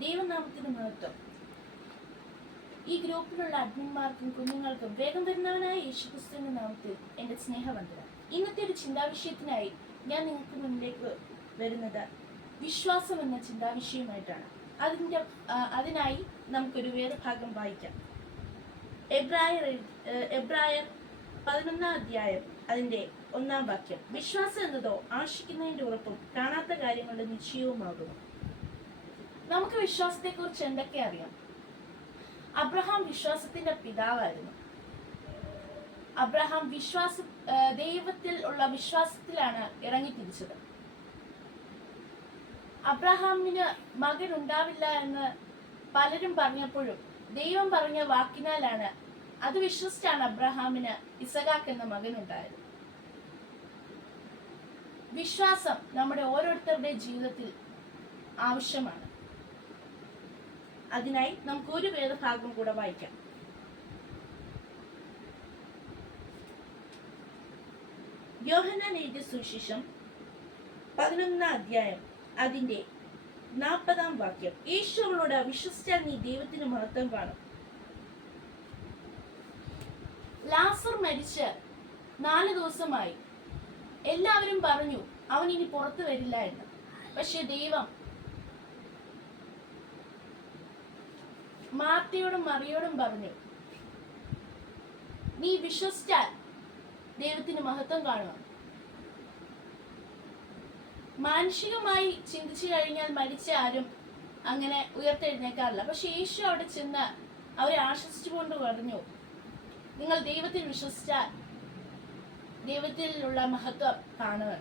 ദൈവനാമത്തിന് മഹത്വം. ഈ ഗ്രൂപ്പിലുള്ള അഡ്മിന്മാർക്കും കുഞ്ഞുങ്ങൾക്കും വേഗം വരുന്നവനായ യേശുക്രിസ്തുവിന്റെ നാമത്തിൽ എൻ്റെ സ്നേഹവന്ദനം. ഇന്നത്തെ ഒരു ചിന്താവിഷയത്തിനായി ഞാൻ നിങ്ങൾക്ക് മുന്നിലേക്ക് വരുന്നത് വിശ്വാസം എന്ന ചിന്താവിഷയമായിട്ടാണ്. അതിനായി നമുക്കൊരു വേദഭാഗം വായിക്കാം. എബ്രായർ 11 അധ്യായം അതിന്റെ 1 വാക്യം. വിശ്വാസം എന്നതോ ആശിക്കുന്നതിന്റെ ഉറപ്പും കാണാത്ത കാര്യങ്ങളുടെ നിശ്ചയവുമാകുന്നു. നമുക്ക് വിശ്വാസത്തെ കുറിച്ച് എന്തൊക്കെ അറിയാം? അബ്രഹാം വിശ്വാസത്തിന്റെ പിതാവായിരുന്നു. അബ്രഹാം ദൈവത്തിൽ ഉള്ള വിശ്വാസത്തിലാണ് ഇറങ്ങി തിരിച്ചത്. അബ്രഹാമിന് മകൻ ഉണ്ടാവില്ല എന്ന് പലരും പറഞ്ഞപ്പോഴും ദൈവം പറഞ്ഞ വാക്കിനാലാണ്, അത് വിശ്വസിച്ചാണ് അബ്രഹാമിന് ഇസഹാക്ക് എന്ന മകൻ ഉണ്ടായത്. വിശ്വാസം നമ്മുടെ ഓരോരുത്തരുടെ ജീവിതത്തിൽ ആവശ്യമാണ്. അതിനായി നമുക്ക് ഒരു വേദഭാഗം കൂടെ വായിക്കാം. യോഹന്നാൻ എഴുതിയ സുവിശേഷം 11 അധ്യായം അതിന്റെ 40 വാക്യം. യേശു അവളോട്, വിശ്വസിച്ചാൽ നീ ദൈവത്തിന് മഹത്വം കാണും. ലാസർ മരിച്ച് 4 ദിവസമായി. എല്ലാവരും പറഞ്ഞു അവൻ ഇനി പുറത്തു വരില്ല എന്ന്. പക്ഷെ ദൈവം മാർത്തയോടും മറിയോടും പറഞ്ഞു, നീ വിശ്വസിച്ചാൽ ദൈവത്തിന് മഹത്വം കാണുക. മാനുഷികമായി ചിന്തിച്ചു കഴിഞ്ഞാൽ മരിച്ച ആരും അങ്ങനെ ഉയർത്തെഴുന്നേക്കാറില്ല. പക്ഷെ യേശു അവിടെ ചെന്ന് അവരെ ആശ്വസിച്ചുകൊണ്ട് പറഞ്ഞു, നിങ്ങൾ ദൈവത്തിൽ വിശ്വസിച്ചാൽ ദൈവത്തിലുള്ള മഹത്വം കാണുക.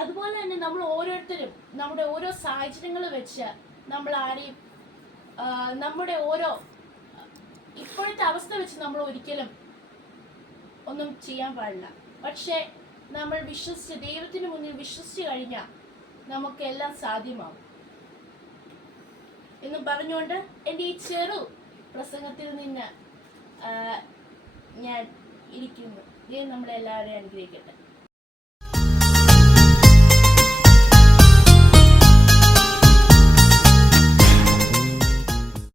അതുപോലെ തന്നെ നമ്മൾ ഓരോരുത്തരും നമ്മുടെ ഓരോ സാഹചര്യങ്ങൾ വെച്ച് നമ്മൾ ആരെയും നമ്മുടെ ഓരോ ഇപ്പോഴത്തെ അവസ്ഥ വെച്ച് നമ്മൾ ഒരിക്കലും ഒന്നും ചെയ്യാൻ പാടില്ല. പക്ഷെ നമ്മൾ വിശ്വസിച്ച് ദൈവത്തിന് മുന്നിൽ വിശ്വസിച്ച് കഴിഞ്ഞാൽ നമുക്കെല്ലാം സാധ്യമാവും എന്ന് പറഞ്ഞുകൊണ്ട് എൻ്റെ ഈ ചെറു പ്രസംഗത്തിൽ നിന്ന് ഞാൻ ഇരിക്കുന്നു. ദൈവം നമ്മളെല്ലാവരെയും അനുഗ്രഹിക്കട്ടെ.